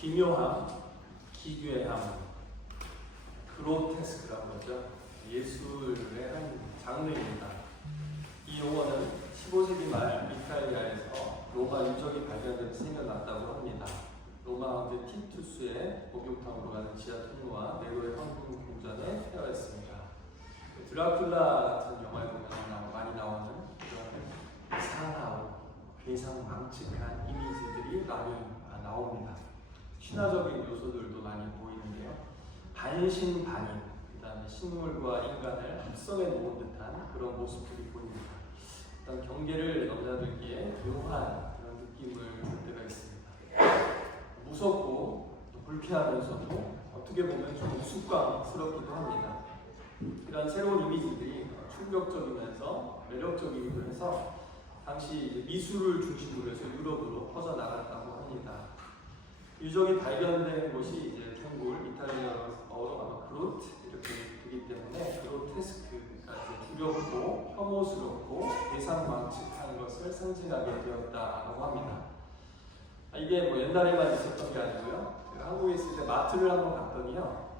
기묘함, 기괴함, 그로테스크라고 하죠. 예술의 한 장르입니다. 이 용어는 15세기 말 이탈리아에서 로마 유적이 발견되면서 생겨났다고 합니다. 로마 황제 티투스의 목욕탕으로 가는 지하 통로와 네로의 황금 궁전에 태어났습니다. 드라큘라 같은 영화에 보면 많이 나오는 그런 사나운, 괴상망측한 이미지들이 많이 나옵니다. 신화적인 요소들도 많이 보이는데요. 반신반인, 그 다음에 식물과 인간을 합성해 놓은 듯한 그런 모습들이 보입니다. 어떤 경계를 넘나들기에 묘한 그런 느낌을 줄 때가 있습니다. 무섭고 또 불쾌하면서도 어떻게 보면 좀 우스꽝스럽기도 합니다. 이런 새로운 이미지들이 충격적이면서 매력적이기도 해서 당시 이제 미술을 중심으로 해서 유럽으로 퍼져나갔다고 합니다. 유적이 발견된 곳이 이제 탱골, 이탈리아어로 아마 그로트 이렇게 되기 때문에 그로테스크가 두렵고 혐오스럽고 괴상망측한 것을 상징하게 되었다고 합니다. 이게 뭐 옛날에만 있었던 게 아니고요. 제가 한국에 있을 때 마트를 한번 갔더니요.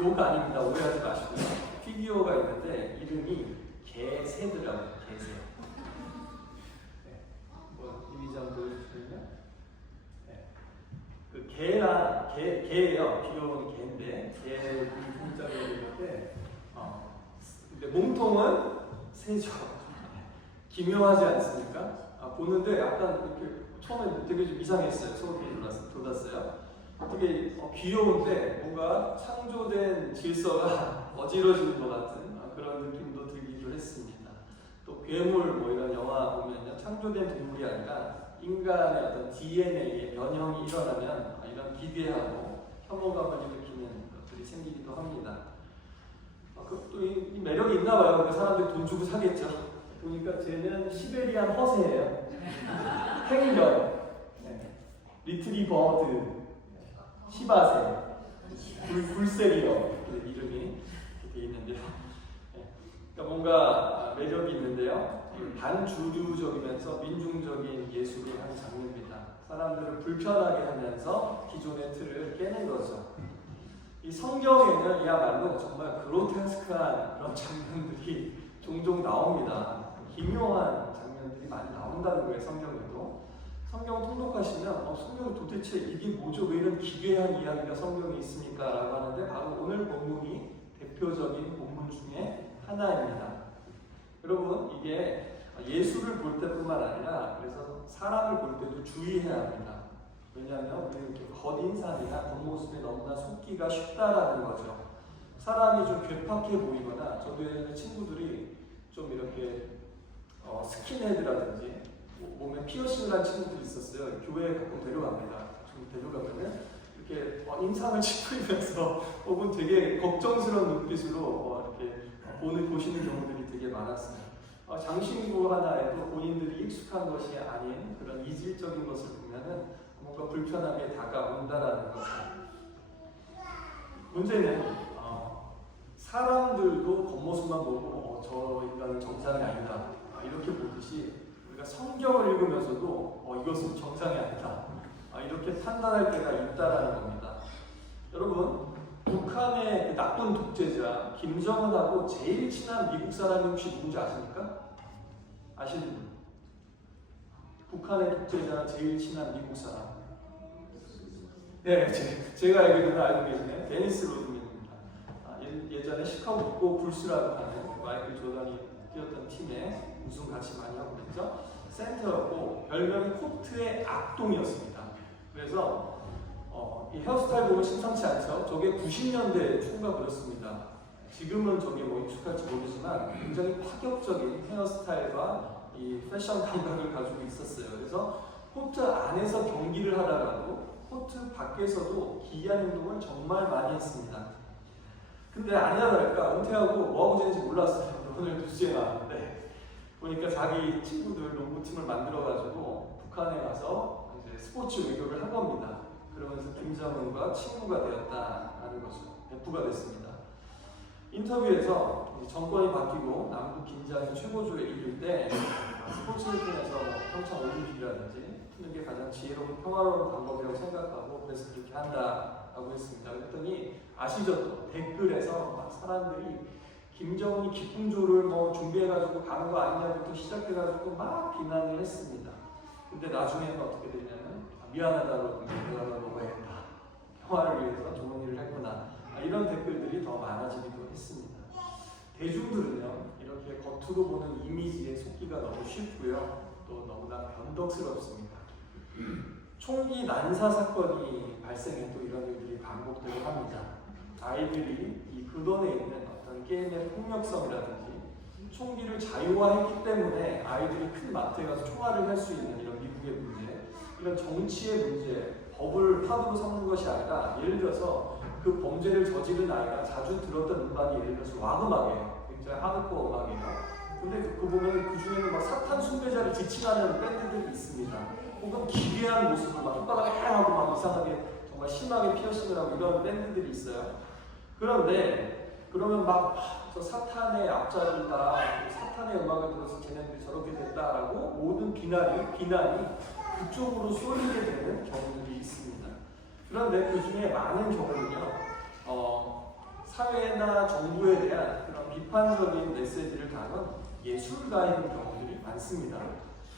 욕 아닙니다. 오해하지 마시고요. 피규어가 있는데 이름이 개새더라고요. 개새. 네. 뭐 이미지 보여주시면요. 네. 그 개랑 개예요. 귀여운 개인데 개 문자로 있는데 근데 몸통은 새죠. 기묘하지 않습니까? 보는데 약간 이렇게 처음에 되게 좀 이상했어요. 소름이 돋았어요. 되게 귀여운데 뭔가 창조된 질서가 어지러지는 것 같은 그런 느낌도 들기도 했습니다. 또 괴물 뭐 이런 영화 보면요, 창조된 동물이 아니라 인간의 어떤 DNA의 변형이 일어나면 이런 기괴하고 혐오감을 일으키는 것들이 생기기도 합니다. 또 이 매력이 있나 봐요. 그 사람들이 돈 주고 사겠죠. 보니까 쟤는 시베리안 허세예요. 행견, 리트리 버드, 시바세, 굴세리어 이름이 이렇게 되어 있는데요. 그러니까 뭔가 매력이 있는데요. 반주류적이면서 민중적인 예술의 한 장르입니다. 사람들을 불편하게 하면서 기존의 틀을 깨는 거죠. 이 성경에는 이야말로 정말 그로테스크한 그런 장면들이 종종 나옵니다. 기묘한 장면들이 많이 나온다는 거예요. 성경에도. 성경 통독하시면 성경 도대체 이게 뭐죠? 왜 이런 기괴한 이야기가 성경에 있습니까? 라고 하는데 바로 오늘 본문이 대표적인 본문 중에 하나입니다. 여러분, 이게 예술을 볼 때뿐만 아니라 그래서 사람을 볼 때도 주의해야 합니다. 왜냐하면 우리는 이렇게 겉인상이나 겉모습에 너무나 속기가 쉽다라는 거죠. 사람이 좀 괴팍해 보이거나 저도 예전에 친구들이 좀 이렇게 스킨헤드라든지 몸에 피어싱을 한 친구들이 있었어요. 교회에 가끔 데려갑니다. 좀 데려가면은 이렇게 인상을 찌푸리면서 혹은 되게 걱정스러운 눈빛으로 이렇게 보시는 경우들이 되게 많았어요. 장신구 하나에도 본인들이 익숙한 것이 아닌 그런 이질적인 것을 보면은 뭔가 불편하게 다가온다라는 거죠. 문제는 사람들도 겉모습만 보고 저 인간은 정상이 아니다 이렇게 보듯이 우리가 성경을 읽으면서도 이것은 정상이 아니다 이렇게 판단할 때가 있다라는 겁니다. 여러분, 북한의 나쁜 독재자 김정은하고 제일 친한 미국 사람이 혹시 누군지 아십니까? 아시는 분? 북한의 독재자랑 제일 친한 미국 사람. 네, 제가 알기로는 알고 계시네요. 데니스 로드맨입니다. 예전에 시카고 불스라고 하는 마이클 조던이 뛰었던 팀에 우승 같이 많이 하고 그랬죠. 센터였고 별명이 코트의 악동이었습니다. 그래서 이 헤어스타일 보면 심상치 않죠. 저게 90년대 초가 그렇습니다. 지금은 저게 뭐 익숙할지 모르지만 굉장히 파격적인 헤어스타일과 이 패션 감각을 가지고 있었어요. 그래서 코트 안에서 경기를 하다가도 코트 밖에서도 기이한 행동을 정말 많이 했습니다. 근데 아니나 다를까 은퇴하고 뭐하고 지내는지 몰랐어요. 오늘 뉴스에 나왔는데 보니까 자기 친구들 농구팀을 만들어가지고 북한에 가서 이제 스포츠 외교를 한 겁니다. 그러면서 김정은과 친구가 되었다라는 거죠. 배프가 됐습니다. 인터뷰에서 정권이 바뀌고 남북 긴장이 최고조에 이를 때 스포츠를 통해서 평창 올림픽이라든지 키우는 게 가장 지혜로운 평화로운 방법이라고 생각하고 그래서 그렇게 한다라고 했습니다. 그랬더니 아시죠? 댓글에서 막 사람들이 김정은이 기풍조를 뭐 준비해가지고 가는 거 아니냐부터 시작해가지고 막 비난을 했습니다. 근데 나중에는 어떻게 되냐면 미안하다고 내가 널 먹어야겠다. 평화를 위해서 좋은 일을 했구나. 이런 댓글들이 더 많아지기도 했습니다. 대중들은요 이렇게 겉으로 보는 이미지에 속기가 너무 쉽고요 또 너무나 변덕스럽습니다. 총기 난사 사건이 발생해도 이런 일들이 반복되고 합니다. 아이들이 이 근원에 있는 어떤 게임의 폭력성이라든지 총기를 자유화했기 때문에 아이들이 큰 마트에 가서 총알을 할 수 있는 이런 미국의 문제, 이런 정치의 문제, 법을 파도로 삼는 것이 아니라 예를 들어서 그 범죄를 저지른 아이가 자주 들었던 음악이 예를 들어서 락 음악이에요. 굉장히 하드코어 음악이에요. 근데 그 보면 그 중에는 막 사탄 숭배자를 지칭하는 밴드들이 있습니다. 혹은 기괴한 모습을 막 손바닥에 하고 막 이상하게 정말 심하게 피어싱을 하고 이런 밴드들이 있어요. 그런데 그러면 막 저 사탄의 앞잡이다, 사탄의 음악을 들어서 쟤네들이 저렇게 됐다라고 모든 비난이 그쪽으로 쏠리게 되는 경우들이 있습니다. 그런데 그 중에 많은 경우는요, 사회나 정부에 대한 그런 비판적인 메시지를 다룬 예술가인 경우들이 많습니다.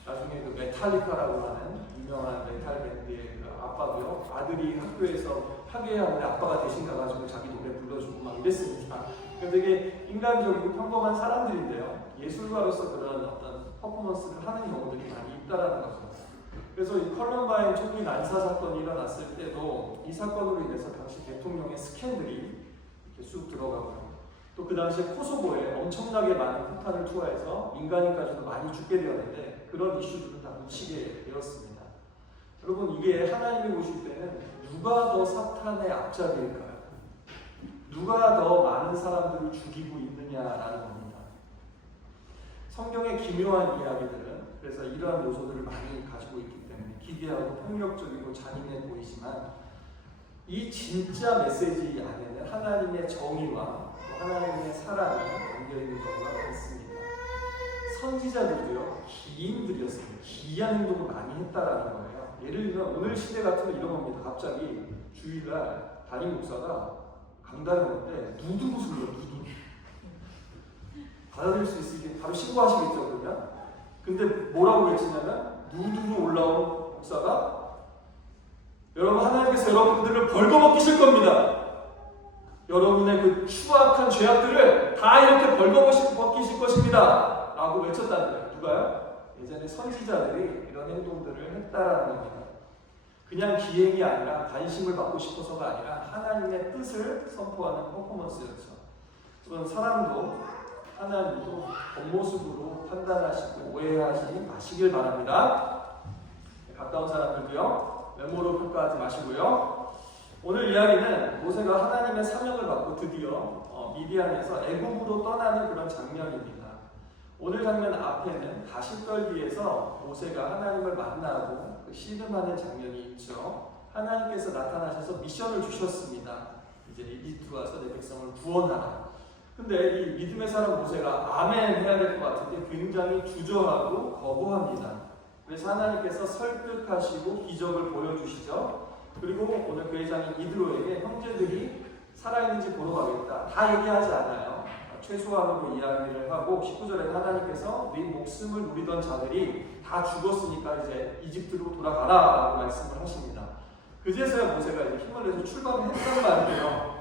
나중에 그 메탈리카라고 하는 유명한 메탈 밴드의 그 아빠도요, 아들이 학교에서 학예하는데 아빠가 대신 가가지고 자기 노래 불러주고 막 이랬습니다. 되게 인간적이고 평범한 사람들인데요, 예술가로서 그런 어떤 퍼포먼스를 하는 경우들이 많이 있다라는 거죠. 그래서 이 컬럼바인 총기 난사 사건이 일어났을 때도 이 사건으로 인해서 당시 대통령의 스캔들이 이렇게 쑥 들어가고요. 또 그 당시에 코소보에 엄청나게 많은 폭탄을 투하해서 민간인까지도 많이 죽게 되었는데 그런 이슈들을 다 묻히게 되었습니다. 여러분, 이게 하나님이 보실 때는 누가 더 사탄의 앞잡이일까요? 누가 더 많은 사람들을 죽이고 있느냐라는 겁니다. 성경의 기묘한 이야기들은 그래서 이러한 요소들을 많이 가지고 있기 때문에 기괴하고 폭력적이고 잔인해 보이지만 이 진짜 메시지 안에는 하나님의 정의와 또 하나님의 사랑이 담겨있는 경우가 많습니다. 선지자들도요, 기인들이었습니다. 기이한 행동을 많이 했다라는 거예요. 예를 들면 오늘 시대 같으면 이런 겁니다. 갑자기 주일날 담임 목사가 강단에 오는데 누드 무술이에요. 누드. 받아들일 수 있으니까 바로 신고하시겠죠, 그러면? 근데 뭐라고 외치냐면 누드로 올라온 목사가 여러분, 하나님께서 여러분들을 벌거벗기실 겁니다. 여러분의 그 추악한 죄악들을 다 이렇게 벌거벗기실 것입니다. 라고 외쳤다는 거예요. 누가요? 예전에 선지자들이 이런 행동들을 했다라는 겁니다. 그냥 기행이 아니라 관심을 받고 싶어서가 아니라 하나님의 뜻을 선포하는 퍼포먼스였죠. 그런 사람도 하나님도 겉모습으로 판단하시고 오해하지 마시길 바랍니다. 가까운 사람들도요, 메모로 평가하지 마시고요. 오늘 이야기는 모세가 하나님의 사명을 받고 드디어 미디안에서 애굽으로 떠나는 그런 장면입니다. 오늘 장면 앞에는 가시떨기에서 모세가 하나님을 만나고 그 씨름하는 장면이 있죠. 하나님께서 나타나셔서 미션을 주셨습니다. 이제 이집트 와서 내 백성을 구원하라. 근데 이 믿음의 사람 모세가 아멘 해야 될 것 같은데 굉장히 주저하고 거부합니다. 그래서 하나님께서 설득하시고 기적을 보여주시죠. 그리고 오늘 그 회장인 이드로에게 형제들이 살아있는지 보러 가겠다. 다 얘기하지 않아요. 최소한으로 이야기를 하고 19절에 하나님께서 네 목숨을 누리던 자들이 다 죽었으니까 이제 이집트로 돌아가라 라고 말씀을 하십니다. 그제서야 모세가 이제 힘을 내서 출발을 했단 말이에요.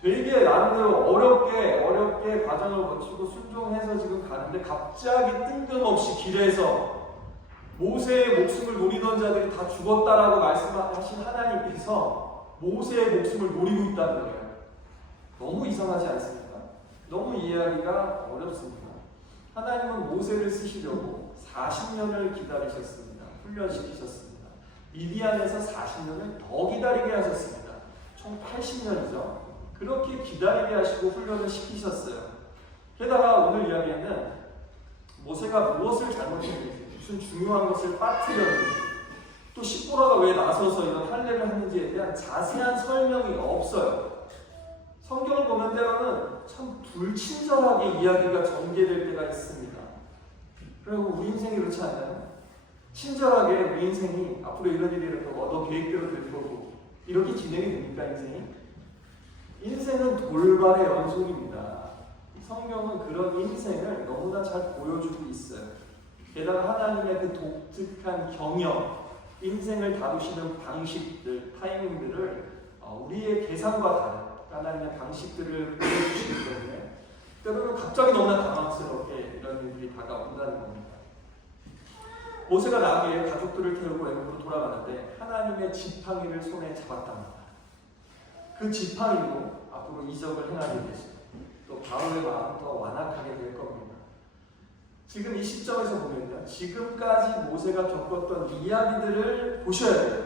되게 나름대로 어렵게 과정을 거치고 순종해서 지금 가는데 갑자기 뜬금없이 길에서 모세의 목숨을 노리던 자들이 다 죽었다라고 말씀하신 하나님께서 모세의 목숨을 노리고 있다는 거예요. 너무 이상하지 않습니까? 너무 이해하기가 어렵습니다. 하나님은 모세를 쓰시려고 40년을 기다리셨습니다. 훈련시키셨습니다. 미디안에서 40년을 더 기다리게 하셨습니다. 총 80년이죠. 그렇게 기다리게 하시고 훈련을 시키셨어요. 게다가 오늘 이야기에는 모세가 무엇을 잘못했는지, 무슨 중요한 것을 빠뜨렸는지, 또 십보라가 왜 나서서 이런 할례를 하는지에 대한 자세한 설명이 없어요. 성경을 보는 때로는 참 불친절하게 이야기가 전개될 때가 있습니다. 그리고 우리 인생이 그렇지 않나요? 친절하게 우리 인생이 앞으로 이런 일이 이렇게 너 계획대로 될 거고 이렇게 진행이 됩니까 인생이? 인생은 돌발의 연속입니다. 성경은 그런 인생을 너무나 잘 보여주고 있어요. 게다가 하나님의 그 독특한 경영, 인생을 다루시는 방식들, 타이밍들을 우리의 계산과 다른 하나님의 방식들을 보여주시기 때문에 때로는 갑자기 너무나 당황스럽게 이런 일들이 다가온다는 겁니다. 모세가 나중에 가족들을 태우고 애굽으로 돌아가는데 하나님의 지팡이를 손에 잡았답니다. 그 지팡이로 앞으로 이적을 행하게 되시고 또 바울의 마음을 더 완악하게 될 겁니다. 지금 이 시점에서 보면요, 지금까지 모세가 겪었던 이야기들을 보셔야 돼요.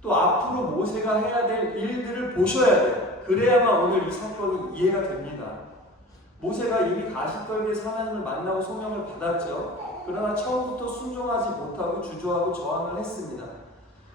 또 앞으로 모세가 해야 될 일들을 보셔야 돼요. 그래야만 오늘 이 사건이 이해가 됩니다. 모세가 이미 가시떨기에서 하나님을 만나고 소명을 받았죠. 그러나 처음부터 순종하지 못하고 주저하고 저항을 했습니다.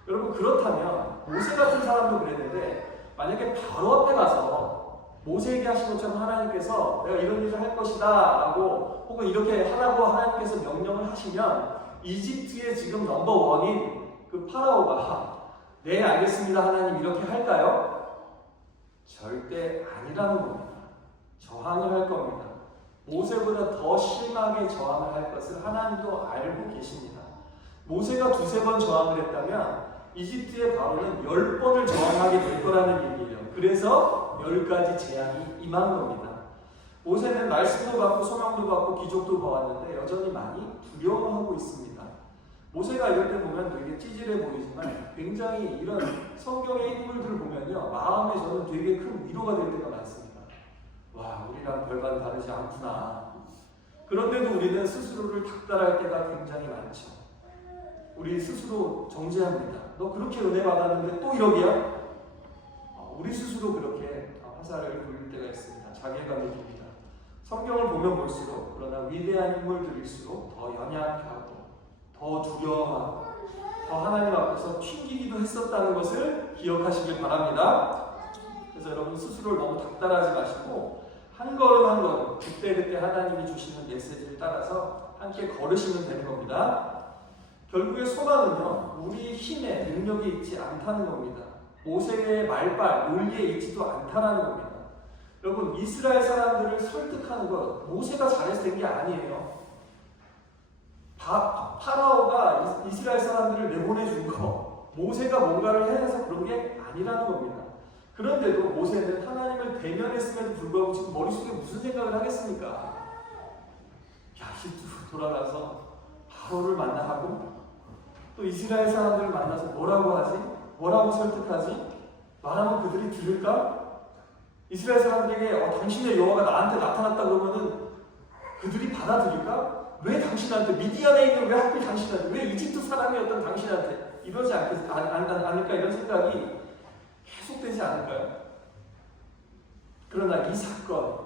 여러분, 그렇다면 모세 같은 사람도 그랬는데 만약에 바로 앞에 가서 모세에게 하신 것처럼 하나님께서 내가 이런 일을 할 것이다 라고 혹은 이렇게 하라고 하나님께서 명령을 하시면 이집트의 지금 넘버원인 그 파라오가 네 알겠습니다 하나님 이렇게 할까요? 절대 아니라는 겁니다. 저항을 할 겁니다. 모세보다 더 심하게 저항을 할 것을 하나님도 알고 계십니다. 모세가 두세 번 저항을 했다면 이집트의 바로는 10번을 저항하게 될 거라는 얘기예요. 그래서 10가지 재앙이 임한 겁니다. 모세는 말씀도 받고 소명도 받고 기적도 보았는데 여전히 많이 두려워하고 있습니다. 모세가 이럴 때 보면 되게 찌질해 보이지만 굉장히 이런 성경의 인물들을 보면요, 마음에 저는 되게 큰 위로가 될 때가 많습니다. 와, 우리랑 별반 다르지 않구나. 그런데도 우리는 스스로를 닥달할 때가 굉장히 많죠. 우리 스스로 정죄합니다. 너 그렇게 은혜 받았는데 또 이러기야? 우리 스스로 그렇게 화살을 돌릴 때가 있습니다. 자괴감이 듭니다. 성경을 보면 볼수록 그러나 위대한 인물들일수록 더 연약하고 더 두려워하고 더 하나님 앞에서 튕기기도 했었다는 것을 기억하시길 바랍니다. 그래서 여러분 스스로를 너무 닥달하지 마시고 한 걸음 한 걸음 그때그때 하나님이 주시는 메시지를 따라서 함께 걸으시면 되는 겁니다. 결국에 소망은요, 우리 힘에 능력이 있지 않다는 겁니다. 모세의 말발, 논리에 있지도 않다는 겁니다. 여러분, 이스라엘 사람들을 설득하는 것, 모세가 잘해서 된 게 아니에요. 파라오가 이스라엘 사람들을 내보내준 거, 모세가 뭔가를 해내서 그런 게 아니라는 겁니다. 그런데도 모세는 하나님을 대면했음에도 불구하고 지금 머릿속에 무슨 생각을 하겠습니까? 야, 이집트로 돌아가서 바로를 만나고 또 이스라엘 사람들을 만나서 뭐라고 하지? 뭐라고 설득하지? 말하면 그들이 들을까? 이스라엘 사람들에게 당신의 여호와가 나한테 나타났다 그러면은 그들이 받아들일까? 왜 당신한테, 미디안에 있는 왜 하필 당신한테, 왜 이집트 사람이었던 당신한테 이러지 않을까 이런 생각이 계속되지 않을까요? 그러나 이 사건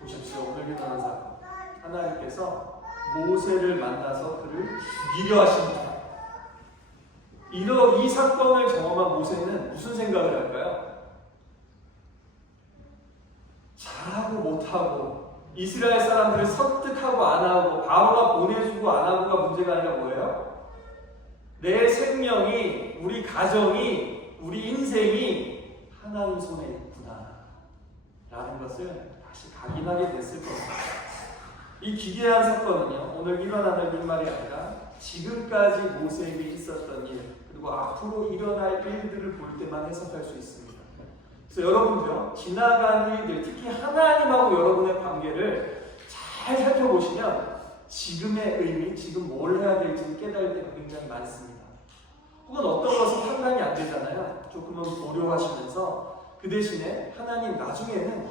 보십시오. 오늘 일어난 사건, 하나님께서 모세를 만나서 그를 죽이려 하십니다. 이 사건을 경험한 모세는 무슨 생각을 할까요? 잘하고 못하고 이스라엘 사람들을 설득하고 안 하고 바로가 보내주고 안 하고가 문제가 아니라 뭐예요? 내 생명이, 우리 가정이, 우리 인생이 하나님 손에 있구나 라는 것을 다시 각인하게 됐을 겁니다. 이 기괴한 사건은요, 오늘 일어나는 일말이 아니라 지금까지 모세에게 있었던 일, 그리고 앞으로 일어날 일들을 볼 때만 해석할 수 있습니다. 그래서 여러분도요, 지나간 일들, 특히 하나님하고 여러분의 관계를 잘 살펴보시면 지금의 의미, 지금 뭘 해야 될지 깨달을 때가 굉장히 많습니다. 혹은 어떤 것은 판단이 안 되잖아요. 조금은 고려하시면서 그 대신에 하나님 나중에는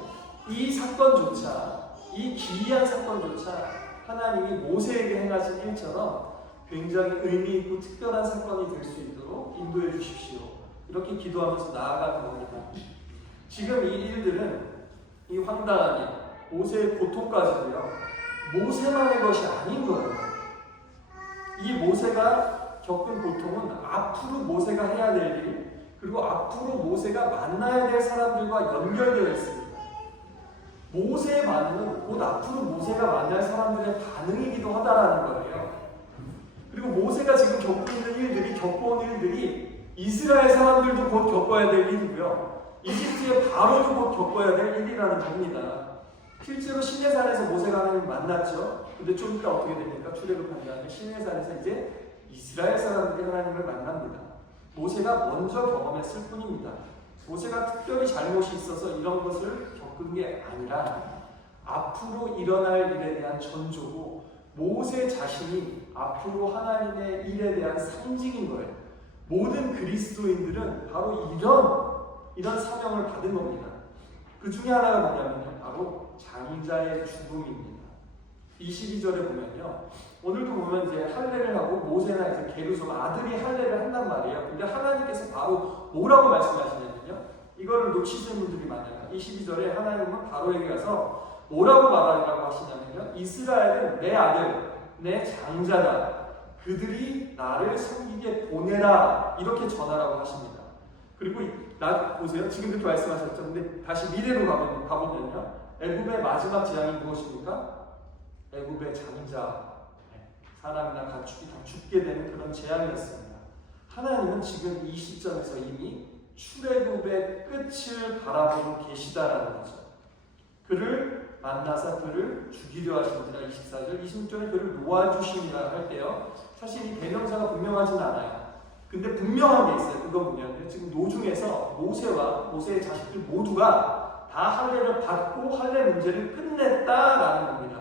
이 사건조차, 이 기이한 사건조차 하나님이 모세에게 행하신 일처럼 굉장히 의미 있고 특별한 사건이 될 수 있도록 인도해 주십시오. 이렇게 기도하면서 나아가는 겁니다. 지금 이 일들은, 이 황당한 일, 모세의 고통까지도요, 모세만의 것이 아닌 거예요. 이 모세가 겪은 고통은 앞으로 모세가 해야 될 일, 그리고 앞으로 모세가 만나야 될 사람들과 연결되어 있습니다. 모세의 반응은 곧 앞으로 모세가 만날 사람들의 반응이기도 하다라는 거예요. 그리고 모세가 지금 겪고 있는 일들이, 겪어온 일들이 이스라엘 사람들도 곧 겪어야 될 일이고요. 이집트의 바로도 곧 겪어야 될 일이라는 겁니다. 실제로 시내산에서 모세가 하나님을 만났죠. 근데 좀 이따 어떻게 됩니까? 출애굽한 다음에 시내산에서 이제 이스라엘 사람들이 하나님을 만납니다. 모세가 먼저 경험했을 뿐입니다. 모세가 특별히 잘못이 있어서 이런 것을 겪은 게 아니라 앞으로 일어날 일에 대한 전조고 모세 자신이 앞으로 하나님의 일에 대한 상징인 거예요. 모든 그리스도인들은 바로 이런 사명을 받은 겁니다. 그 중에 하나가 뭐냐면요, 바로 장자의 죽음입니다. 22절에 보면요, 오늘도 보면 이제 할례를 하고 모세나 이제 게르솜 아들이 할례를 한단 말이에요. 근데 하나님께서 바로 뭐라고 말씀하시냐면요, 이거를 놓치시는 분들이 많아요. 22절에 하나님은 바로에게 가서 뭐라고 말하라고 하시냐면요, 이스라엘은 내 아들, 내 장자다. 그들이 나를 섬기게 보내라. 이렇게 전하라고 하십니다. 그리고 보세요. 지금 그렇게 말씀하셨죠. 근데 다시 미래로 가보면요, 애굽의 마지막 재앙이 무엇입니까? 애굽의 장자, 사람이나 가축이 다 죽게 되는 그런 재앙이었습니다. 하나님은 지금 이 시점에서 이미 출애굽의 끝을 바라보고 계시다라는 거죠. 그를 만나서 그를 죽이려 하시니라. 24절, 26절에 그를 놓아주시니라 할 때요, 사실 이 대명사가 분명하진 않아요. 근데 분명한 게 있어요. 그건 뭐냐면 지금 노중에서 모세와 모세의 자식들 모두가 다 할례를 받고 할례 문제를 끝냈다라는 겁니다.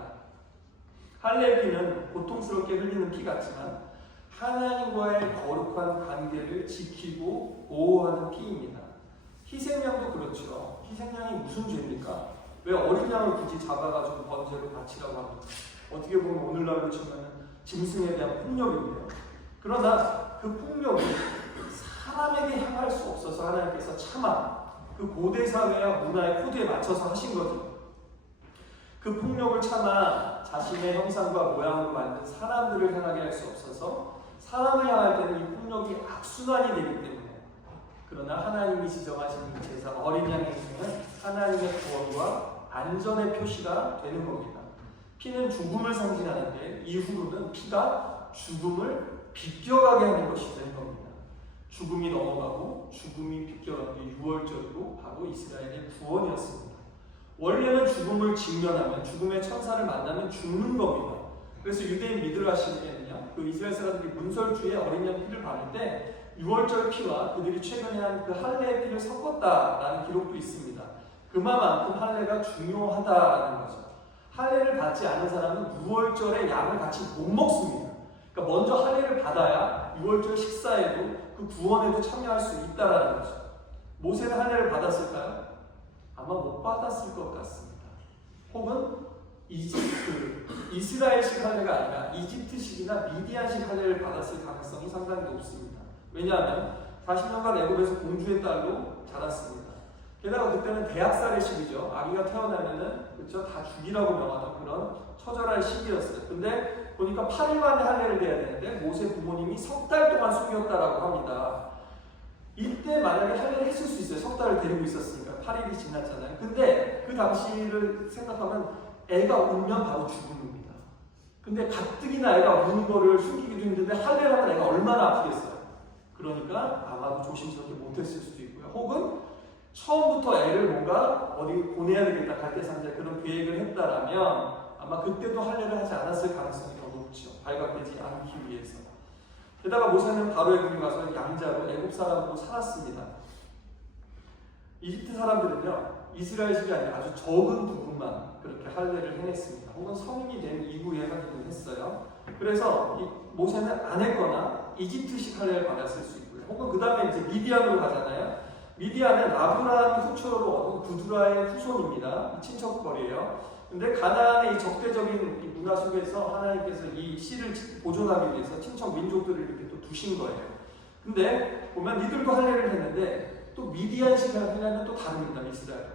할례의 피는 고통스럽게 흘리는 피 같지만 하나님과의 거룩한 관계를 지키고 보호하는 피입니다. 희생양도 그렇죠. 희생양이 무슨 죄입니까? 왜 어린 양을 굳이 잡아가지고 번제로 바치라고 합니까? 어떻게 보면 오늘날로 치면 짐승에 대한 폭력인데요. 그러나 그 폭력은 사람에게 향할 수 없어서 하나님께서 차마 그 고대 사회와 문화의 코드에 맞춰서 하신 거죠. 그 폭력을 참아 자신의 형상과 모양으로 만든 사람들을 향하게 할 수 없어서 사람을 향할 때는 이 폭력이 악순환이 되기 때문에, 그러나 하나님이 지정하신 이 제사 어린 양의 행위는 하나님의 구원과 안전의 표시가 되는 겁니다. 피는 죽음을 상징하는데 이후로는 피가 죽음을 비껴가게 하는 것이 되는 겁니다. 죽음이 넘어가고 죽음이 비껴가는 게 6월절이고 바로 이스라엘의 구원이었습니다. 원래는 죽음을 직면하면, 죽음의 천사를 만나면 죽는 겁니다. 그래서 유대인 미드라시에는요, 그 이스라엘 사람들이 문설주에 어린 양 피를 바를 때 6월절 피와 그들이 최근에 한 그 할례의 피를 섞었다라는 기록도 있습니다. 그만큼 할례가 중요하다라는 거죠. 할례를 받지 않은 사람은 6월절에 양을 같이 못 먹습니다. 그러니까 먼저 할례를 받아야 6월절 식사에도 그 구원에도 참여할 수 있다라는 거죠. 모세는 할례를 받았을까요? 아마 못 받았을 것 같습니다. 혹은 이스라엘식 할례가 아니라 이집트식이나 미디안식 할례를 받았을 가능성이 상당히 높습니다. 왜냐하면 40년간 애굽에서 공주의 딸로 자랐습니다. 게다가 그때는 대학살의 시기죠. 아기가 태어나면은, 그렇죠, 다 죽이라고 명하던 그런 처절한 시기였어요. 근데 보니까 8일 만에 할례를 해야 되는데 모세 부모님이 석 달 동안 숨겼다라고 합니다. 이때 만약에 할례를 했을 수 있어요. 석 달을 데리고 있었으니까. 8일이 지났잖아요. 근데 그 당시를 생각하면 애가 울면 바로 죽음입니다. 근데 가뜩이나 애가 우는 거를 숨기기도 힘든데 할례를 하면 애가 얼마나 아프겠어요. 그러니까 아마도 조심스럽게 못했을 수도 있고요. 혹은 처음부터 애를 뭔가 어디 보내야 되겠다, 갈대상자에 그런 계획을 했다라면 아마 그때도 할례를 하지 않았을 가능성이 더 높죠. 발각되지 않기 위해서. 게다가 모세는 바로에게 가서 양자로 애굽 사람으로 살았습니다. 이집트 사람들은요, 이스라엘식이 아니라 아주 적은 부분만 그렇게 할례를 행했습니다. 혹은 성인이 된 이후에 하기도 했어요. 그래서 모세는 안 했거나 이집트식 할례를 받았을 수 있고요. 혹은 그 다음에 이제 미디안으로 가잖아요. 미디안은 아브라함이 후초로 얻은 구두라의 후손입니다. 친척거리예요. 근데 가나안의 이 적대적인 문화 속에서 하나님께서 이 씨를 보존하기 위해서 친척 민족들을 이렇게 또 두신 거예요. 근데 보면 이들도 할례를 했는데 또 미디안식 할례는 또 다릅니다. 이스라엘.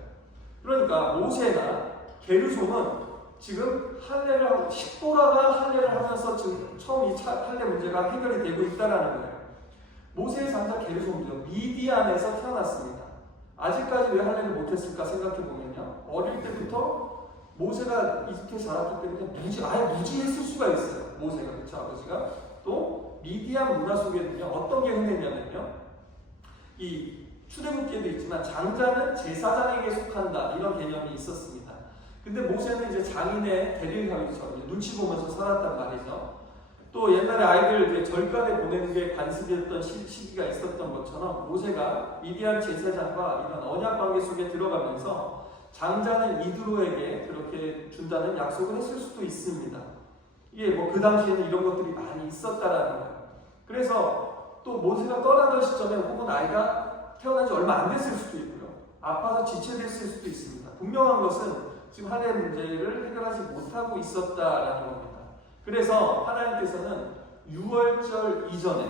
그러니까 모세나 게르솜은 지금 할례를 하고 십보라가 할례를 하면서 지금 처음 이 할례 문제가 해결이 되고 있다는 거예요. 모세의 장자 게르솜도 미디안에서 태어났습니다. 아직까지 왜 할례를 못했을까 생각해보면요, 어릴 때부터 모세가 이집트에 자랐기 때문에 아예 무지했을 수가 있어요. 모세가, 그쵸, 아버지가. 또 또 미디안 문화 속에는요 어떤 게 흔했냐면요, 이 출애굽기에도 있지만 장자는 제사장에게 속한다 이런 개념이 있었습니다. 근데 모세는 이제 장인의 대리를 하면서 눈치 보면서 살았단 말이죠. 또 옛날에 아이들 이제 절간에 보내는 게 관습이었던 시기가 있었던 것처럼 모세가 미디안 제사장과 이런 언약 관계 속에 들어가면서 장자는 이드로에게 그렇게 준다는 약속을 했을 수도 있습니다. 이게 뭐 그 당시에는 이런 것들이 많이 있었다라는 거예요. 그래서 또 모세가 떠나던 시점에 혹은 아이가 태어난 지 얼마 안 됐을 수도 있고요. 아파서 지체됐을 수도 있습니다. 분명한 것은 지금 하나의 문제를 해결하지 못하고 있었다라는 겁니다. 그래서 하나님께서는 유월절 이전에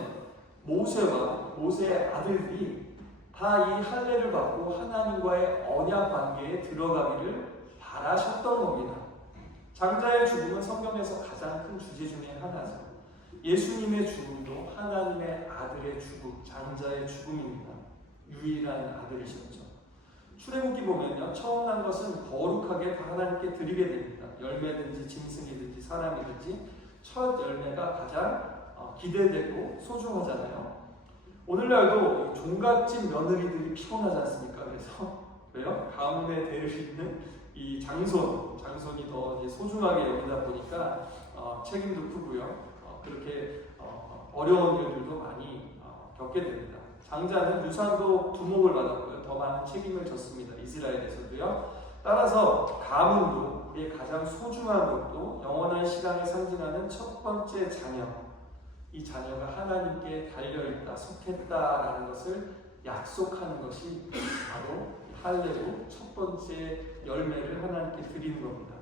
모세와 모세의 아들들이 다 이 할례를 받고 하나님과의 언약 관계에 들어가기를 바라셨던 겁니다. 장자의 죽음은 성경에서 가장 큰 주제 중에 하나죠. 예수님의 죽음도 하나님의 아들의 죽음, 장자의 죽음입니다. 유일한 아들이셨죠. 출애굽기 보면요, 처음 난 것은 거룩하게 하나님께 드리게 됩니다. 열매든지 짐승이든지 사람이든지 첫 열매가 가장 기대되고 소중하잖아요. 오늘날도 종갓집 며느리들이 피곤하지 않습니까? 그래서 왜요? 가문의 대를 잇는 이 장손이 더 이제 소중하게 여기다 보니까 책임도 크고요. 그렇게 어려운 일들도 많이 겪게 됩니다. 장자는 유산도 두목을 받았고요. 더 많은 책임을 졌습니다. 이스라엘에서도요. 따라서 가문도 우리의 가장 소중한 것도 영원한 시간을 상징하는 첫 번째 자녀, 이 자녀가 하나님께 달려있다, 속했다라는 것을 약속하는 것이 바로 할례로 첫 번째 열매를 하나님께 드리는 겁니다.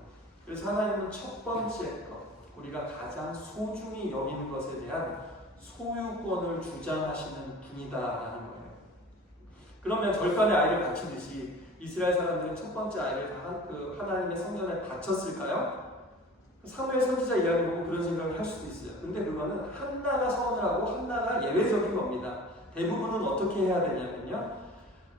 그래서 하나님은 첫 번째 것, 우리가 가장 소중히 여기는 것에 대한 소유권을 주장하시는 분이다라는 거예요. 그러면 절간에 아이를 바치듯이 이스라엘 사람들은 첫 번째 아이를 하나님의 성전에 바쳤을까요? 사무엘 선지자 이야기를 보고 그런 생각을 할 수도 있어요. 근데 그거는 한나가 서원을 하고 한나가 예외적인 겁니다. 대부분은 어떻게 해야 되냐면요,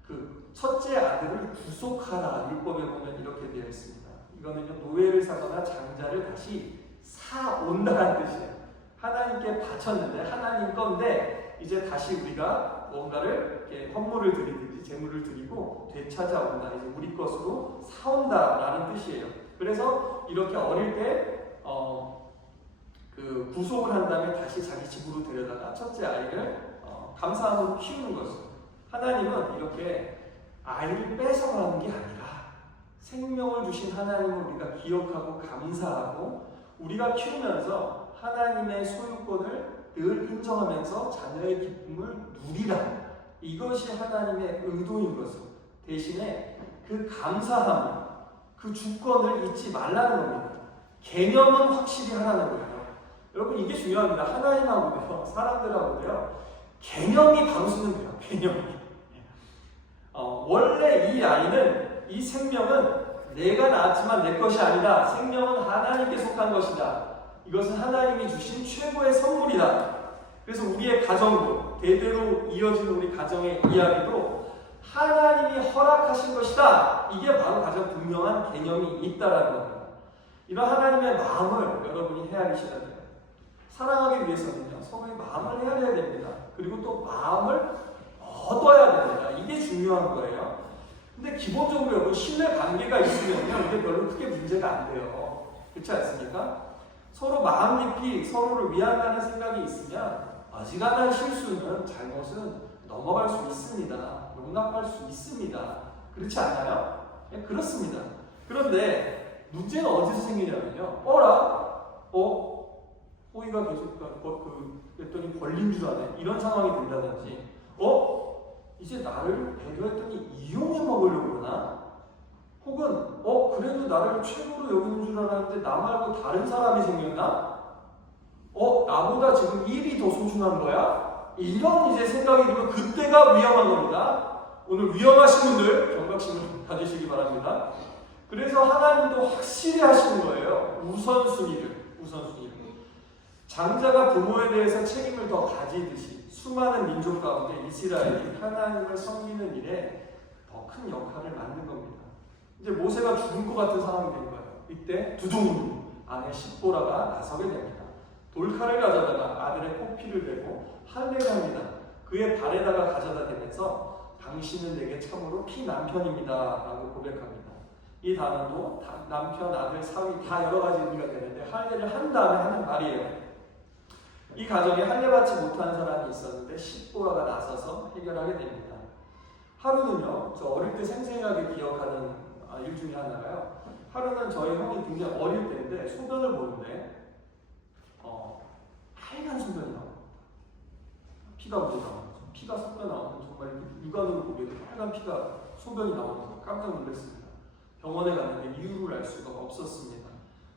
그 첫째 아들을 구속하라, 율법에 보면 이렇게 되어 있습니다. 이거는요, 노예를 사거나 장자를 다시 사온다는 뜻이에요. 하나님께 바쳤는데 하나님 건데 이제 다시 우리가 뭔가를 이렇게 헌물을 드리든지 제물을 드리고 되찾아온다, 이제 우리 것으로 사온다라는 뜻이에요. 그래서 이렇게 어릴 때 그 구속을 한 다음에 다시 자기 집으로 데려다가 첫째 아이를 감사함으로 키우는 거죠. 하나님은 이렇게 아이를 뺏어가는 게 아니라 생명을 주신 하나님을 우리가 기억하고 감사하고 우리가 키우면서 하나님의 소유권을 늘 인정하면서 자녀의 기쁨을 누리라. 이것이 하나님의 의도인 것을, 대신에 그 감사함, 그 주권을 잊지 말라는 겁니다. 개념은 확실히 하라는 거예요. 여러분, 이게 중요합니다. 하나님하고도요, 사람들하고도요, 개념이 바로서는 돼요. 개념이. 원래 이 아이는, 이 생명은 내가 낳았지만 내 것이 아니다. 생명은 하나님께 속한 것이다. 이것은 하나님이 주신 최고의 선물이다. 그래서 우리의 가정도, 대대로 이어지는 우리 가정의 이야기도 하나님이 허락하신 것이다. 이게 바로 가장 분명한 개념이 있다라는 겁니다. 이런 하나님의 마음을 여러분이 헤아리셔야 돼요. 사랑하기 위해서는요, 서로의 마음을 헤아려야 됩니다. 그리고 또 마음을 얻어야 됩니다. 이게 중요한 거예요. 근데 기본적으로 여러분, 신뢰 관계가 있으면요, 이게 별로 크게 문제가 안 돼요. 그렇지 않습니까? 서로 마음 깊이 서로를 위한다는 생각이 있으면 어지간한 실수는, 잘못은 넘어갈 수 있습니다. 용납할 수 있습니다. 그렇지 않나요? 네, 그렇습니다. 그런데 문제는 어디서 생기냐면요, 호의가 계속 그랬더니 걸린 줄 아네, 이런 상황이 된다든지, 이제 나를 배려했더니 이용해 먹으려고 그러나? 혹은 그래도 나를 최고로 여기는 줄 알았는데 나 말고 다른 사람이 생겼나? 나보다 지금 일이 더 소중한 거야? 이런 이제 생각이 들면 그때가 위험한 겁니다. 오늘 위험하신 분들 경각심을 가지시기 바랍니다. 그래서 하나님도 확실히 하시는 거예요. 우선순위를. 장자가 부모에 대해서 책임을 더 가지듯이 수많은 민족 가운데 이스라엘이 하나님을 섬기는 일에 더 큰 역할을 맡는 겁니다. 이제 모세가 죽을 것 같은 상황이 된 거예요. 이때 두둥, 아내 십보라가 나서게 됩니다. 돌칼을 가져다가 아들의 코피를 베고 할례를 합니다. 그의 발에다가 가져다 대면서 당신은 내게 참으로 피남편입니다 라고 고백합니다. 이 단어도 남편, 아들, 사위 다 여러 가지 의미가 되는데 할례를 한 다음에 하는 말이에요. 이 가정에 할례받지 못한 사람이 있었는데 십보라가 나서서 해결하게 됩니다. 하루는요, 저 어릴 때 생생하게 기억하는 일 중에 하나가요. 하루는 저희 형이 굉장히 어릴 때인데 소변을 보는데 하얀 소변이 나와요. 피가 묻어 나와요. 피가 섞여 나오는 정말 육안으로 보기에도 빨간 피가 소변이 나오면서 깜짝 놀랐습니다. 병원에 갔는데 이유를 알 수가 없었습니다.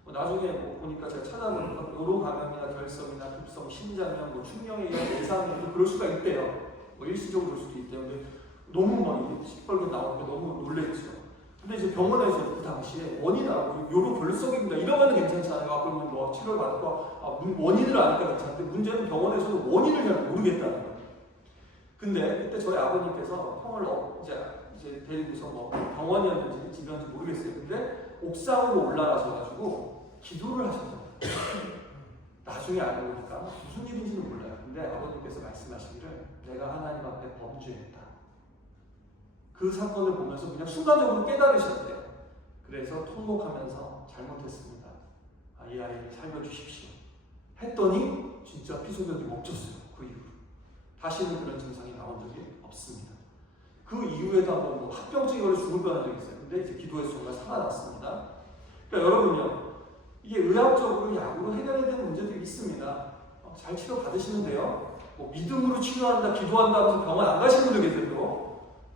나중에 보니까 제가 찾아보니까 요로감염이나 결석이나 급성 신장염, 충령에 의한 예상이 그럴 수가 있대요. 일시적으로 그럴 수도 있대요. 근데 너무 막 시뻘게 나오니까 너무 놀랬죠. 근데 이제 병원에서 그 당시에 원인을 알고 요로 결석입니다. 이러면 괜찮잖아요. 그러면 뭐 치료를 받고 원인을 아니까 괜찮은데 문제는 병원에서도 원인을 잘 모르겠다는 거예요. 근데 그때 저희 아버님께서 형을 이제 데리고서 뭐 병원이었는지 집이었는지 모르겠어요. 근데 옥상으로 올라가셔가지고 기도를 하셨어요. 나중에 알고 보니까 무슨 일인지는 몰라요. 근데 아버님께서 말씀하시기를 내가 하나님 앞에 범죄했다. 그 사건을 보면서 그냥 순간적으로 깨달으셨대요. 그래서 통곡하면서 잘못했습니다. 이 아이를 살려주십시오. 했더니 진짜 피소변이 멈췄어요. 그 이후로. 다시는 그런 증상이 나온 적이 없습니다. 그 이후에도 한번 뭐 합병증이 걸려 죽을 뻔한 적이 있어요. 근데 이제 기도해서 정말 살아났습니다. 그러니까 여러분요, 이게 의학적으로 약으로 해결해야 되는 문제들이 있습니다. 잘 치료 받으시면 돼요. 뭐 믿음으로 치료한다, 기도한다 하면서 병원 안 가시는 분들 계세요.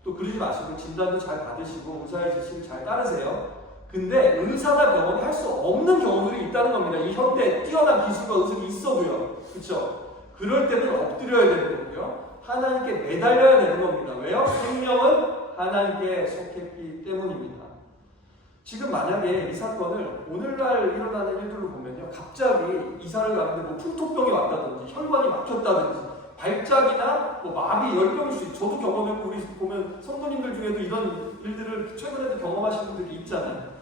또 그러지 마시고 진단도 잘 받으시고 의사의 지시를 잘 따르세요. 근데 의사나 병원이 할 수 없는 경우들이 있다는 겁니다. 이 현대 뛰어난 기술과 의술이 있어도요. 그렇죠? 그럴 때는 엎드려야 되는 거고요. 하나님께 매달려야 되는 겁니다. 왜요? 생명은 하나님께 속했기 때문입니다. 지금 만약에 이 사건을 오늘날 일어나는 일들로 보면요. 갑자기 이사를 가는데 뭐 풍토병이 왔다든지 혈관이 막혔다든지 발작이나 뭐 마비, 열병일 수 있어요. 저도 경험했고 우리 보면 성도님들 중에도 이런 일들을 최근에도 경험하신 분들이 있잖아요.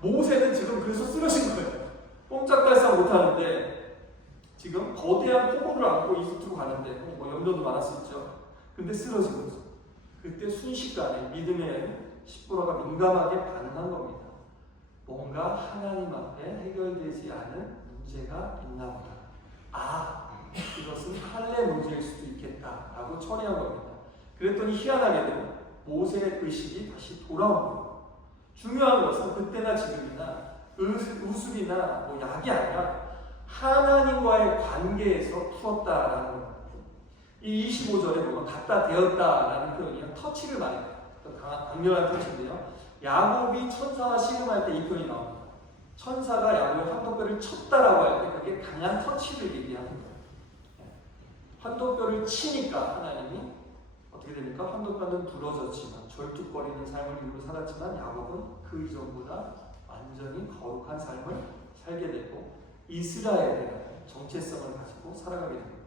모세는 지금 그래서 쓰러진 거예요. 꼼짝달싹 못하는데 지금 거대한 포로를 안고 이집트로 가는데 뭐 염려도 많을 수 있죠. 근데 쓰러진 거죠. 그때 순식간에 믿음의 십보라가 민감하게 반응한 겁니다. 뭔가 하나님 앞에 해결되지 않은 문제가 있나 보다. 이것은 할례 문제일 수도 있겠다라고 처리한 겁니다. 그랬더니 희한하게도 모세의 의식이 다시 돌아온 거예요. 중요한 것은 그때나 지금이나 의술이나 뭐 약이 아니라 하나님과의 관계에서 풀었다라는 겁니다. 이 25절에 보면 갖다 대었다라는 표현이요. 터치를 말해요. 강렬한 터치인데요. 야곱이 천사와 씨름할 때 이 표현이 나옵니다. 천사가 야곱의 환도뼈를 쳤다라고 할 때 그게 강한 터치를 얘기하는 거예요. 환도뼈를 치니까 하나님이 어떻게 됩니까? 환도뼈는 부러졌지만 절뚝거리는 삶을 이루고 살았지만 야곱은 그 이전보다 완전히 거룩한 삶을 살게 되고 이스라엘의 정체성을 가지고 살아가게 됩니다.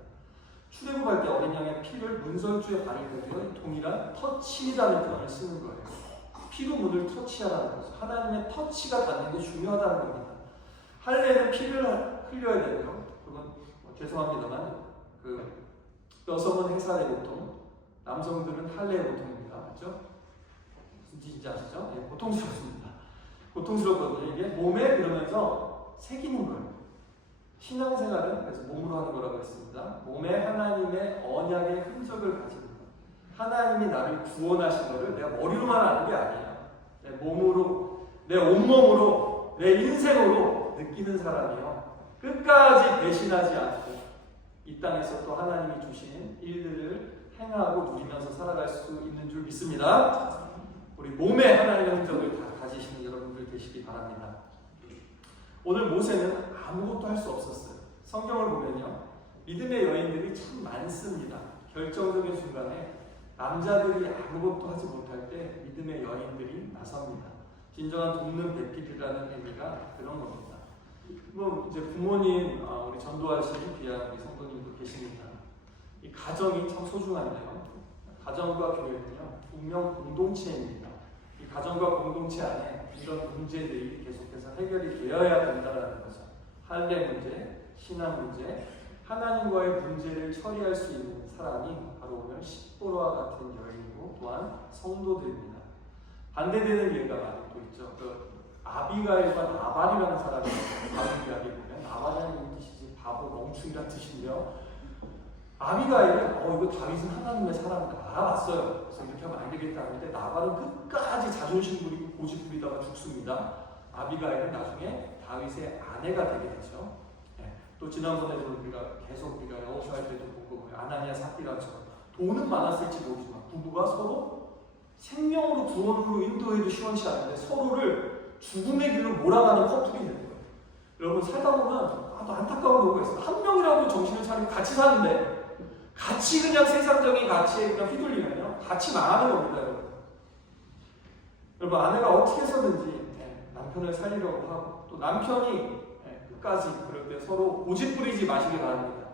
출애굽할 때 어린 양의 피를 문설주에 바르며 동일한 터치라는 표현을 쓰는 거예요. 피로 문을 터치하라는 거죠. 하나님의 터치가 닿는 게 중요하다는 겁니다. 할례는 피를 흘려야 되고요. 그건 죄송합니다만 여성은 해살의 고통, 남성들은 할례의 고통입니다. 맞죠? 무슨 아시죠? 예, 고통스럽습니다. 고통스럽거든요. 이게 몸에 그러면서 새기는 거예요. 신앙생활은 그래서 몸으로 하는 거라고 했습니다. 몸에 하나님의 언약의 흔적을 가지는 것. 하나님이 나를 구원하신 것을 내가 머리로만 아는 게 아니에요. 내 몸으로, 내 온몸으로, 내 인생으로 느끼는 사람이요. 끝까지 배신하지 않고 이 땅에서 또 하나님이 주신 일들을 행하고 누리면서 살아갈 수 있는 줄 믿습니다. 우리 몸에 하나님의 흔적을 다 가지시는 여러분들 되시기 바랍니다. 오늘 모세는 아무것도 할 수 없었어요. 성경을 보면요. 믿음의 여인들이 참 많습니다. 결정적인 순간에 남자들이 아무것도 하지 못할 때 믿음의 여인들이 나섭니다. 진정한 돕는 배필이라는 의미가 그런 겁니다. 뭐 이제 부모님, 우리 전도하시는 귀한 우리 성도님도 계십니다. 이 가정이 참 소중한데요. 가정과 교회는요, 분명 공동체입니다. 이 가정과 공동체 안에 이런 문제들이 계속해서 해결이 되어야 된다는 거죠. 할례 문제, 신앙 문제, 하나님과의 문제를 처리할 수 있는 사람이 바로 오늘 십보로와 같은 여인이고 또한 성도들입니다. 반대되는 예가 많이 또 있죠. 아비가일과 나발이라는 사람이 바로 이야기 보면 나발이라는 뜻이지 바보 멍충이라는 뜻인데요. 아비가일은 이거 다윗은 하나님의 사람이다 알아봤어요. 그래서 이렇게 하면 안 되겠다 하는데 나발은 끝까지 자존심 부리고 고집 부리다가 죽습니다. 아비가일은 나중에 다윗의 아내가 되게 되죠. 또 지난번에도 우리가 여호수아 때도 보고 아나니아 삽비라처럼 돈은 많았을지 모르지만 부부가 서로 생명으로 구원으로 인도해도 시원치 않은데 서로를 죽음의 길로 몰아가는 커플이 되는 거예요. 여러분 살다 보면 또 안타까운 경우가 있어요. 한 명이라도 정신을 차리고 같이 사는데 같이 그냥 세상적인 가치에 그냥 휘둘리면요 같이 망하는 겁니다. 여러분 아내가 어떻게 해서든지 남편을 살리려고 하고 또 남편이 끝까지 그럴 때 서로 고집 부리지 마시기 바랍니다.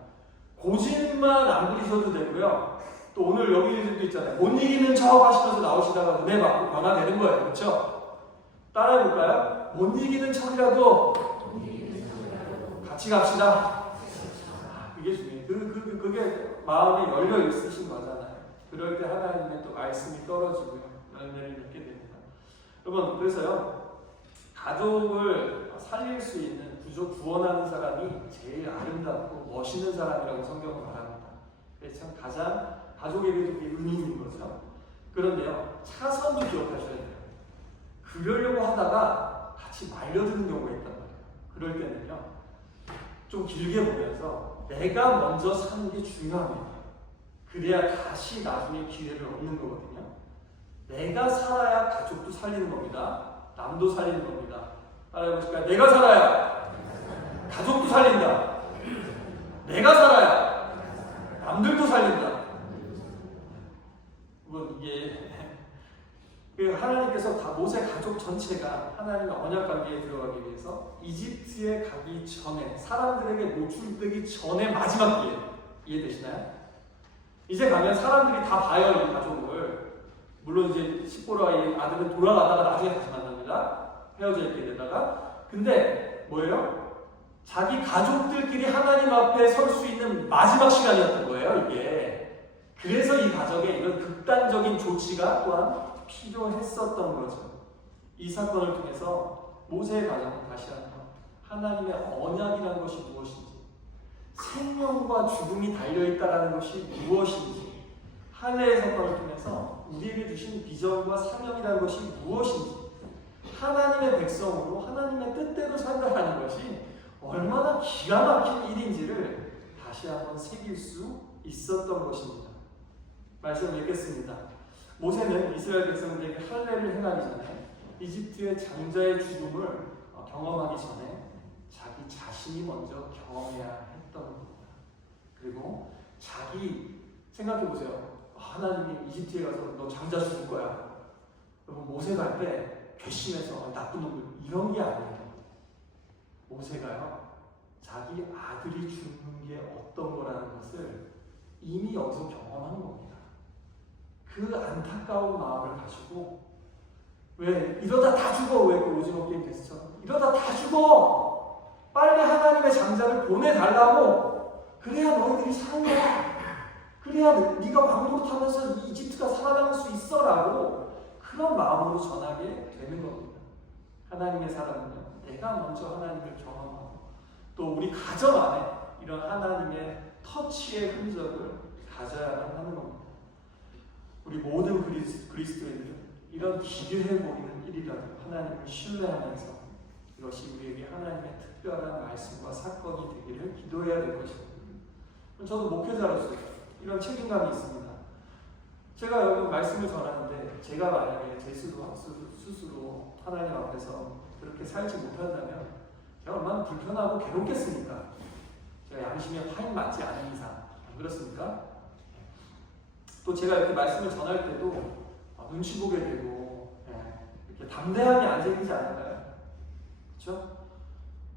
고집만 안 부리셔도 되고요. 또 오늘 여기 일들도 있잖아요. 못 이기는 척 하시면서 나오시다가 은혜 받고 변화되는 거예요. 그렇죠? 따라해볼까요? 못 이기는 척이라도 같이 갑시다. 그게 중요해요. 그게 마음에 열려 있으신 거잖아요. 그럴 때 하나님의 또 말씀이 떨어지고요. 열매를 맺게 됩니다. 여러분 그래서요. 가족을 살릴 수 있는 구원하는 사람이 제일 아름답고 멋있는 사람이라고 성경은 말합니다. 그래서 참 가장 가족에게도 그게 의미 있는 거죠. 그런데요, 차선도 기억하셔야 돼요. 그러려고 하다가 같이 말려드는 경우가 있단 말이에요. 그럴 때는요, 좀 길게 보면서 내가 먼저 사는 게 중요합니다. 그래야 다시 나중에 기회를 얻는 거거든요. 내가 살아야 가족도 살리는 겁니다. 남도 살리는 겁니다. 따라해보실까요? 내가 살아야 가족도 살린다. 내가 살아야 남들도 살린다. 이게 하나님께서 모세 가족 전체가 하나님의 언약 관계에 들어가기 위해서 이집트에 가기 전에 사람들에게 노출되기 전에 마지막 기회. 이해되시나요? 이제 가면 사람들이 다 봐요 이 가족을. 물론 이제 십보로와 아들은 돌아가다가 나중에 다시 만납니다. 헤어져 있게 되다가. 근데 뭐예요? 자기 가족들끼리 하나님 앞에 설 수 있는 마지막 시간이었던 거예요 이게. 그래서 이 가정에 이런 극단적인 조치가 또한 필요했었던 거죠. 이 사건을 통해서 모세의 가정은 다시 한번 하나님의 언약이라는 것이 무엇인지, 생명과 죽음이 달려있다는 것이 무엇인지, 할례의 사건을 통해서 우리에게 주신 비전과 사명이라는 것이 무엇인지, 하나님의 백성으로 하나님의 뜻대로 산다는 것이 얼마나 기가 막힌 일인지를 다시 한번 새길 수 있었던 것입니다. 말씀을 읽겠습니다. 모세는 이스라엘 백성들에게 할례를 행하기 전에 이집트의 장자의 죽음을 경험하기 전에 자기 자신이 먼저 경험해야 했던 겁니다. 그리고 자기 생각해보세요. 하나님이 이집트에 가서 너 장자 죽을 거야. 여러분 모세 갈 때 괘씸해서 나쁜 놈들 이런 게 아니에요. 모세가요 자기 아들이 죽는 게 어떤 거라는 것을 이미 여기서 경험하는 겁니다. 그 안타까운 마음을 가지고 왜 이러다 다 죽어. 왜 그 오징어 게임 테스트처럼 이러다 다 죽어. 빨리 하나님의 장자를 보내달라고. 그래야 너희들이 사는 거야. 그래야 네가 왕도로 타면서 이집트가 살아남을 수 있어라고 그런 마음으로 전하게 되는 겁니다. 하나님의 사람은요 내가 먼저 하나님을 경험하고 또 우리 가정 안에 이런 하나님의 터치의 흔적을 가져야만 하는 겁니다. 우리 모든 그리스도인들은 이런 기괴해 보이는 일이라도 하나님을 신뢰하면서 이것이 우리에게 하나님의 특별한 말씀과 사건이 되기를 기도해야 될 것입니다. 저도 목회자로서 이런 책임감이 있습니다. 제가 여러분 말씀을 전하는데 제가 만약에 제 스스로 하나님 앞에서 그렇게 살지 못한다면 제가 얼마나 불편하고 괴롭겠습니까? 제가 양심에 화인 맞지 않은 이상. 안 그렇습니까? 또 제가 이렇게 말씀을 전할 때도 눈치 보게 되고 이렇게 담대함이 안 생기지 않을까요? 그렇죠?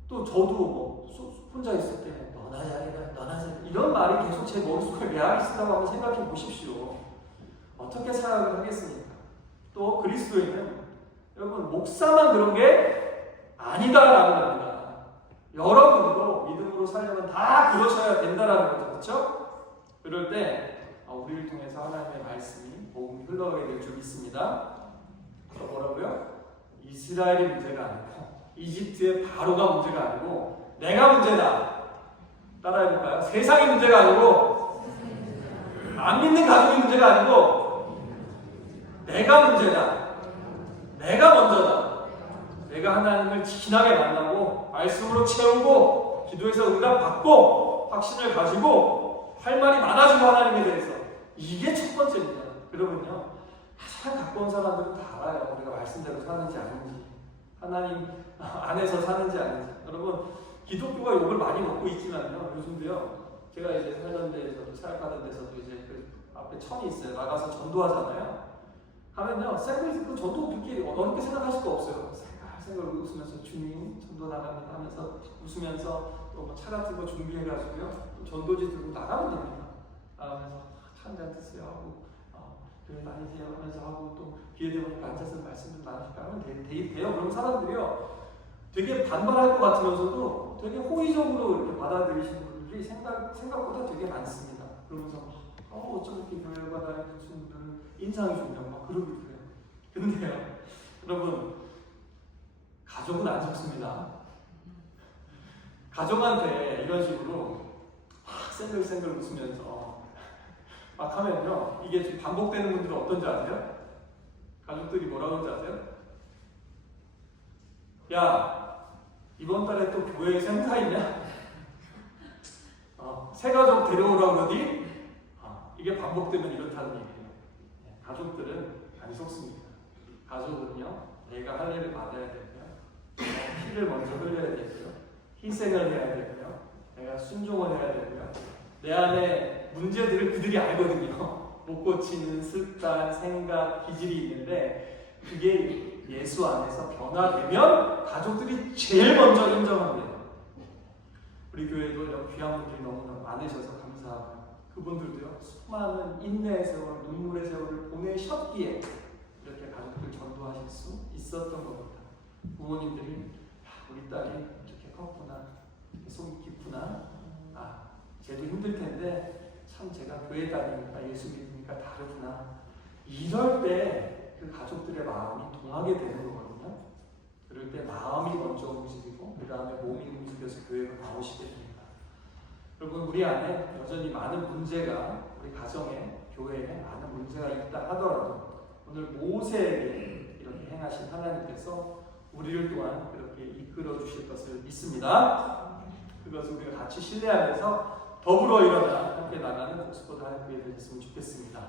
또 저도 혼자 있을 때 너나 잘해라, 너나 잘해 이런 말이 계속 제 머릿속에 메아리 쓰다고 한번 생각해 보십시오. 어떻게 생각을 하겠습니까? 또 그리스도인은 여러분 목사만 그런 게 아니다라는 겁니다. 여러분도 믿음으로 기독교로 살려면 다 그러셔야 된다라는 거죠. 그렇죠? 그럴 때 우리를 통해서 하나님의 말씀이 복음이 흘러가게 될 줄 믿습니다. 뭐라고요? 이스라엘이 문제가 아니고 이집트의 바로가 문제가 아니고 내가 문제다. 따라해볼까요? 세상이 문제가 아니고 안 믿는 가족이 문제가 아니고 내가 문제다. 내가 먼저다. 내가 하나님을 진하게 만나고 말씀으로 채우고 기도해서 응답받고 확신을 가지고 할 말이 많아지고 하나님에 대해서 이게 첫 번째입니다. 그러면요 가장 가까운 사람들은 다 알아요. 우리가 말씀대로 사는지 아닌지 하나님 안에서 사는지 아닌지. 여러분 기독교가 욕을 많이 먹고 있지만요 요즘도요 제가 이제 살던 데에서도 사역하던 데서도 이제 그 앞에 천이 있어요. 나가서 전도하잖아요. 하면요 생각해서 그 전도 그렇게 어렵게 생각하실 거 없어요. 생각을 웃으면서 주님 전도 나갑니다 하면서 웃으면서 또 뭐 차 같은 거 준비해가지고요 또 전도지 들고 나가면 됩니다. 나가면서 차 한잔 드세요 하고 교회 다니세요 하면서 하고 또 기회 되면 앉아서 말씀 좀 나누실까 하면 돼요. 그런 사람들이요 되게 반발할 것 같으면서도 되게 호의적으로 이렇게 받아들이시는 분들이 생각보다 되게 많습니다. 그러면서 어쩜 이렇게 교회가 다니는 분들은 인상이 좋냐 막 그러고 그래요. 근데요 여러분 가족은 안 적습니다. 가족한테 이런 식으로 막 생글생글 웃으면서 막 하면요 이게 지금 반복되는 분들은 어떤지 아세요? 가족들이 뭐라고 하는지 아세요? 야 이번 달에 또 교회에 행사 있냐? 새 가족 데려오라고 그러니? 이게 반복되면 이렇다는 얘기예요. 가족들은 안 속습니다. 가족은요 내가 할 일을 받아야 되고요 피를 먼저 흘려야 되고요 희생을 해야 되고요 내가 순종을 해야 되고요 내 안에 문제들을 그들이 알거든요. 못 고치는 습관, 생각, 기질이 있는데 그게 예수 안에서 변화되면 가족들이 제일 먼저 인정합니다. 우리 교회도 이런 귀한 분들이 너무나 많으셔서 감사하고 그분들도요 수많은 인내의 세월, 눈물의 세월을 보내셨기에 이렇게 가족들 전도하실 수 있었던 겁니다. 부모님들이 우리 딸이 이렇게 컸구나, 속이 깊구나, 쟤도 힘들 텐데 참 제가 교회 다니니까 예수 믿으니까 다르구나. 이럴 때 그 가족들의 마음이 동하게 되는 거거든요. 그럴 때 마음이 먼저 움직이고 그 다음에 몸이 움직여서 교회가 나오시게 됩니다. 여러분 우리 안에 여전히 많은 문제가 우리 가정에 교회에 많은 문제가 있다 하더라도 오늘 모세에게 이렇게 행하신 하나님께서 우리를 또한 그렇게 이끌어 주실 것을 믿습니다. 그것을 우리가 같이 신뢰하면서 더불어 일어나 함께 나가는 복스포드 하나님께 되셨으면 좋겠습니다.